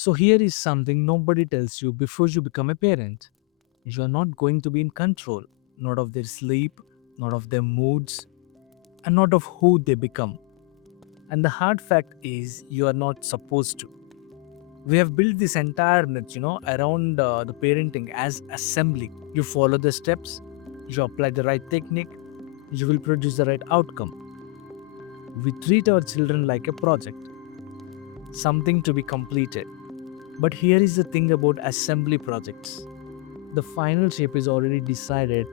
So, here is something nobody tells you before you become a parent. You are not going to be in control, not of their sleep, not of their moods, and not of who they become. And the hard fact is, you are not supposed to. We have built this entire myth, around the parenting as assembly. You follow the steps, you apply the right technique, you will produce the right outcome. We treat our children like a project, something to be completed. But here is the thing about assembly projects: the final shape is already decided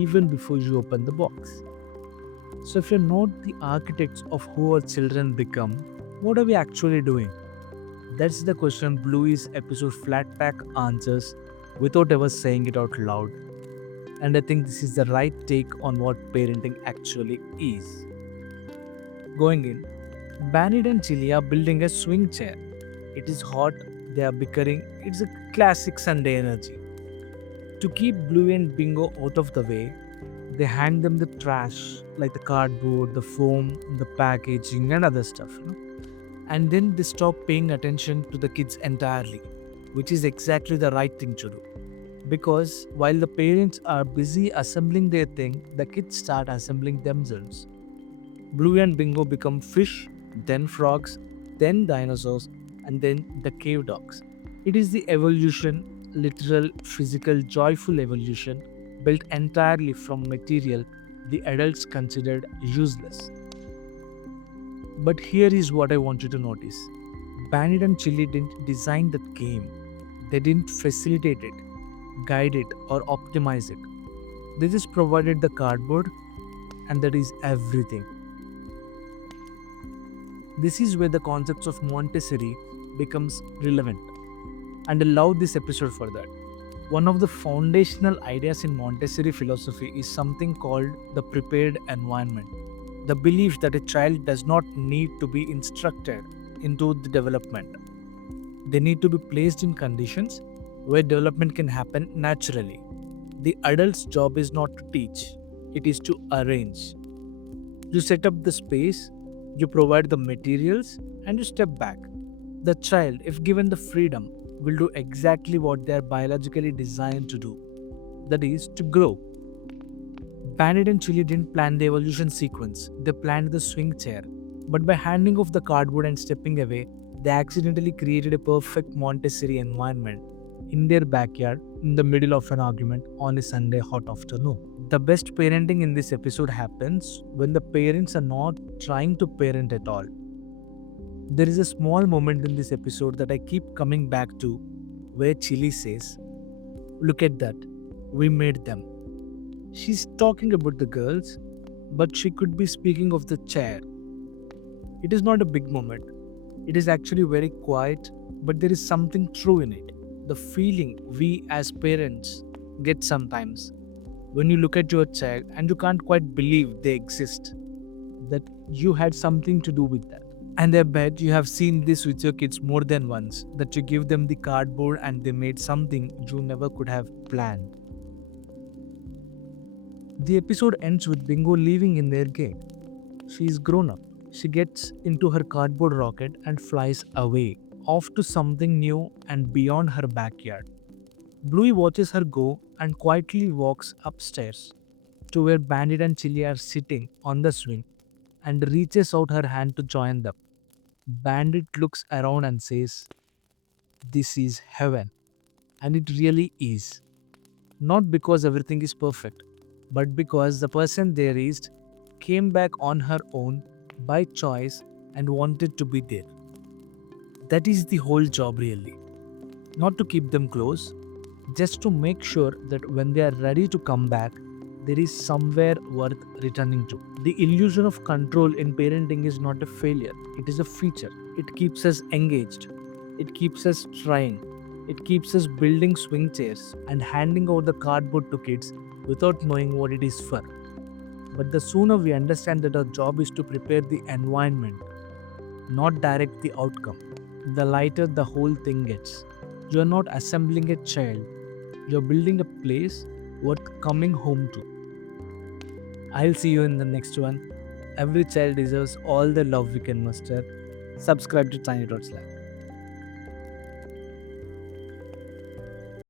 even before you open the box. So, if you're not the architects of who our children become, what are we actually doing? That's the question Bluey's episode Flatpack answers without ever saying it out loud. And I think this is the right take on what parenting actually is. Going in, Banid and Chili are building a swing chair. It is hot, they are bickering, it's a classic Sunday energy. To keep Bluey and Bingo out of the way, they hand them the trash like the cardboard, the foam, the packaging, and other stuff. And then they stop paying attention to the kids entirely, which is exactly the right thing to do. Because while the parents are busy assembling their thing, the kids start assembling themselves. Blue and Bingo become fish, then frogs, then dinosaurs, and then the cave dogs. It is the evolution, literal, physical, joyful evolution, built entirely from material the adults considered useless. But here is what I want you to notice: Bandit and Chili didn't design that game, they didn't facilitate it, guide it, or optimize it. They just provided the cardboard, and that is everything. This is where the concepts of Montessori becomes relevant, and I love this episode for that. One of the foundational ideas in Montessori philosophy is something called the prepared environment. The belief that a child does not need to be instructed into the development. They need to be placed in conditions where development can happen naturally. The adult's job is not to teach, it is to arrange. You set up the space, you provide the materials, and you step back. The child, if given the freedom, will do exactly what they are biologically designed to do, that is, to grow. Bandit and Chili didn't plan the evolution sequence, they planned the swing chair. But by handing off the cardboard and stepping away, they accidentally created a perfect Montessori environment in their backyard in the middle of an argument on a Sunday hot afternoon. The best parenting in this episode happens when the parents are not trying to parent at all. There is a small moment in this episode that I keep coming back to where Chili says, "Look at that, we made them." She's talking about the girls, but she could be speaking of the chair. It is not a big moment. It is actually very quiet, but there is something true in it. The feeling we as parents get sometimes when you look at your child and you can't quite believe they exist, that you had something to do with that. And I bet you have seen this with your kids more than once, that you give them the cardboard and they made something you never could have planned. The episode ends with Bingo leaving in their gate. She is grown up. She gets into her cardboard rocket and flies away, off to something new and beyond her backyard. Bluey watches her go and quietly walks upstairs to where Bandit and Chili are sitting on the swing and reaches out her hand to join them. Bandit looks around and says, "This is heaven." And it really is. Not because everything is perfect, but because the person they raised came back on her own by choice and wanted to be there. That is the whole job, really. Not to keep them close, just to make sure that when they are ready to come back, there is somewhere worth returning to. The illusion of control in parenting is not a failure, it is a feature. It keeps us engaged, it keeps us trying, it keeps us building swing chairs and handing over the cardboard to kids without knowing what it is for. But the sooner we understand that our job is to prepare the environment, not direct the outcome, the lighter the whole thing gets. You are not assembling a child, you are building a place worth coming home to. I'll see you in the next one. Every child deserves all the love we can muster. Subscribe to Tiny Tots Lab.